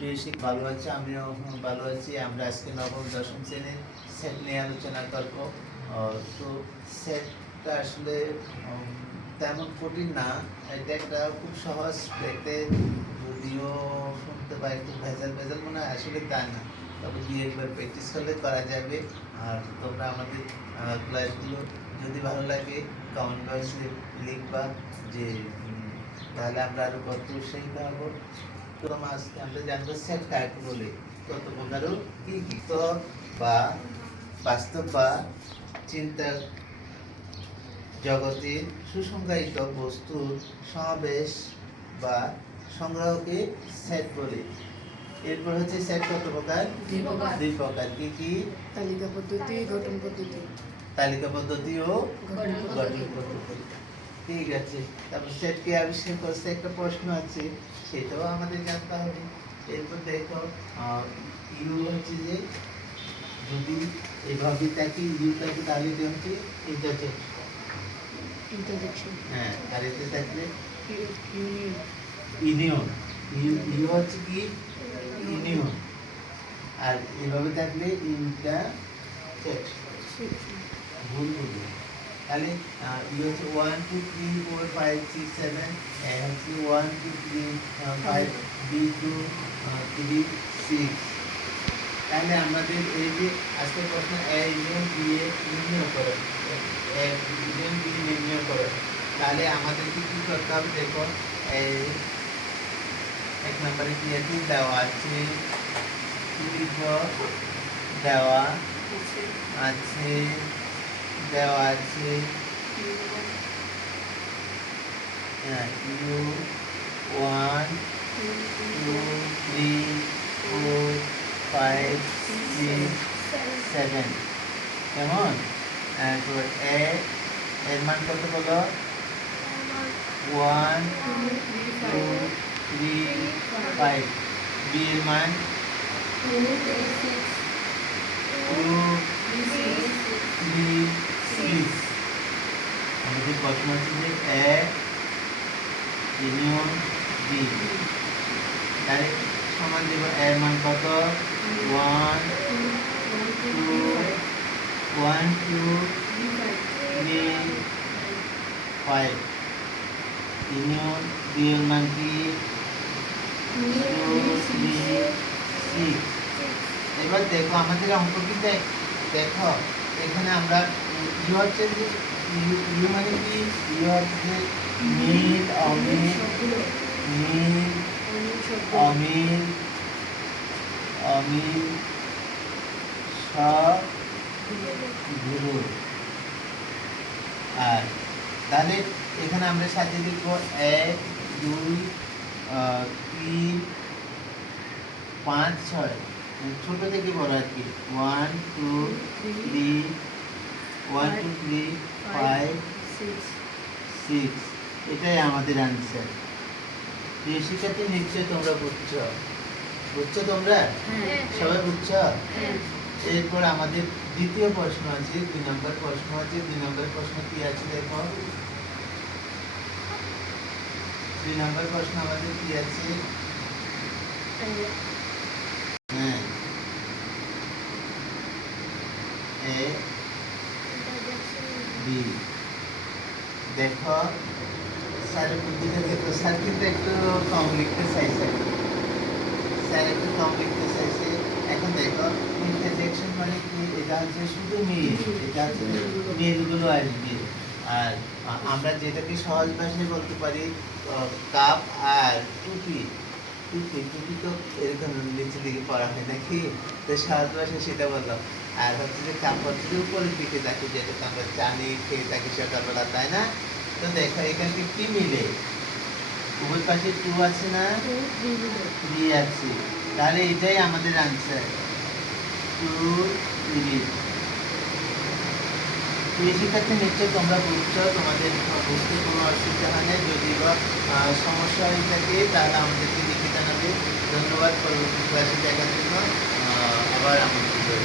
প্রিয়শিক ভালো আছে, আমিও ভালো আছি। আমরা আজকে নবম দশম শ্রেণীর সেট নিয়ে আলোচনা করব। তো সেটটা আসলে তেমন কঠিন না, এটা একটা খুব সহজ দেখতে, যদিও শুনতে পাই একটু ভেজাল ভেজাল মনে হয়, আসলে তা না। তবে দুই একবার প্র্যাকটিস করলে করা যাবে। আর তোমরা আমাদের ক্লাসগুলো যদি ভালো লাগে কমেন্ট বক্সে লিখবা যে তাহলে আমরা আরো কত উৎসাহিত হবো। তো আজকে আমরা জানবো সেট কাকে বলে, কত প্রকার কি কি। তো বা বাস্তব বা চিন্তা জগতে সুসংজ্ঞায়িত বস্তুর সমাবেশ বা সংগ্রহকে সেট বলে। এরপর হচ্ছে সেট কত প্রকার? দুই প্রকার। কি কি? তালিকা পদ্ধতি, গঠন পদ্ধতি। তালিকা পদ্ধতি ও গঠন গঠন পদ্ধতি। ঠিক আছে। তারপর সেট কে আবিষ্কার করছে একটা প্রশ্ন আছে, সেটাও আমাদের জানতে হবে। এরপর দেখো ইউ হচ্ছে যে যদি এইভাবে তাকে ইউটাকে তাহলে এটা হচ্ছে ইন্টারজেকশন। হ্যাঁ, আর এতে থাকলে ইউনিয়ন। ইউনিয়ন। ইউ হচ্ছে কি? ইউনিয়ন। আর এভাবে থাকলে ভুল করবে। তাহলে ইউ হচ্ছে 1 2 3 4 5 6 7, এ হচ্ছে 1 2 3 5, বি 2 3 6। তাহলে আমাদের এই যে আজকের প্রশ্ন এ ইউনিয়ন বি এ নির্ণয় করো, এ ইউনিয়ন বি নির্ণয় করো। তাহলে আমাদেরকে কি করতে হবে দেখো, এই এক নম্বরে কি আছে দেওয়া আছে, দেওয়া আছে, দেওয়া আছে ইউ 1 2 3 4 5 6 7 কেমন। তো এর মান কত বলো? 1 2 3 5। বি এর মান 2 3 6। আমাদের প্রশ্ন হচ্ছে যে এ ইউনিয়ন বি, তাহলে সমান দেব এর মান কত? 1 2 3 5। ইউনিয়ন বি এর মান কি? 2 3 6। এবার দেখো আমাদের অঙ্ক কি দেখো, এখানে আমরা ইউ হচ্ছে যে ইউ মানে কি? ইউ হচ্ছে মিল অমিল, মিল অমিল, অমিল সবগুলো। আর তাহলে এখানে আমরা সাথে লিখবো 1 2 3 5 6, ছোট থেকে বড় আর কি। 1 2 3 1 2 3 5 6। এটাই আমাদের আনসার। প্রিয় শিক্ষার্থী, নিশ্চয় তোমরা বুঝছো তোমরা? সবাই বুঝছো? এরপর আমাদের দ্বিতীয় প্রশ্ন আছে, 2 নম্বর প্রশ্ন আছে। 2 নম্বর প্রশ্ন কি আছে দেখো। 2 নম্বর প্রশ্ন আমাদের কি আছে? হ্যাঁ, এ বি। দেখো স্যারের বুদ্ধিটা দেখো, স্যার কিন্তু একটু কম লিখতে চাইছে, স্যার একটু কম লিখতে চাইছে। এখন দেখো ইন্টারজেকশন মানে কি? এটা হচ্ছে শুধু মিল, এটা হচ্ছে মিলগুলো আসবে। আর আমরা যেটাকে সহজ ভাষায় বলতে পারি কাপ আর টুপি। টুপি তো এরকম নিচে দিকে পড়া হয় নাকি, তো সহজ ভাষায় সেটা বললাম। আর হচ্ছে যে কাপ হচ্ছে যে উপরের দিকে থাকে, যেটাকে আমরা জানি খেয়ে থাকি সকালবেলা, তাই না? তো দেখো এখানে কি মিলে, উভয় পাশে 2 আছে না, 3 আছে। তাহলে এটাই আমাদের আনসার 2 3। এই শিক্ষার্থী নিশ্চয় তোমরা বুঝছো, তোমাদের বুঝতে কোনো অসুবিধা হয় না। যদি বা সমস্যা হয়ে থাকে তাহলে আমাদেরকে লিখে জানাবে। ধন্যবাদ পরবর্তী ক্লাসে দেখার জন্য। আবার আমাদের